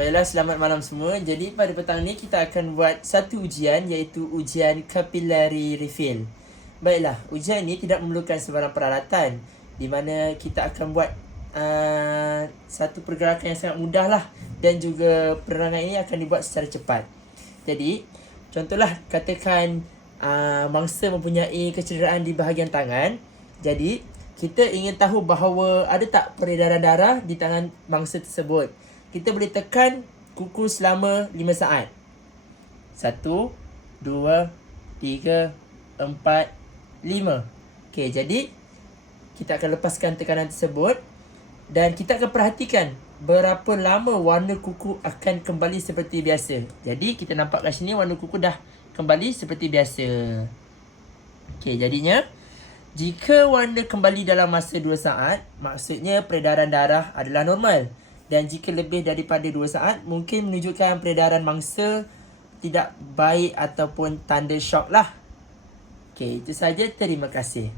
Baiklah, selamat malam semua. Jadi pada petang ni kita akan buat satu ujian, iaitu ujian capillary refill. Baiklah, ujian ni tidak memerlukan sebarang peralatan, di mana kita akan buat satu pergerakan yang sangat mudah lah. Dan juga penerangan ini akan dibuat secara cepat. Jadi, contohlah katakan mangsa mempunyai kecederaan di bahagian tangan. Jadi, kita ingin tahu bahawa ada tak peredaran darah di tangan mangsa tersebut. Kita boleh tekan kuku selama 5 saat. 1, 2, 3, 4, 5. Okey, jadi kita akan lepaskan tekanan tersebut dan kita akan perhatikan berapa lama warna kuku akan kembali seperti biasa. Jadi kita nampak kat sini warna kuku dah kembali seperti biasa. Okey, jadinya jika warna kembali dalam masa 2 saat, maksudnya peredaran darah adalah normal. Dan jika lebih daripada 2 saat, mungkin menunjukkan peredaran mangsa tidak baik ataupun tanda syok lah. Okey, itu saja. Terima kasih.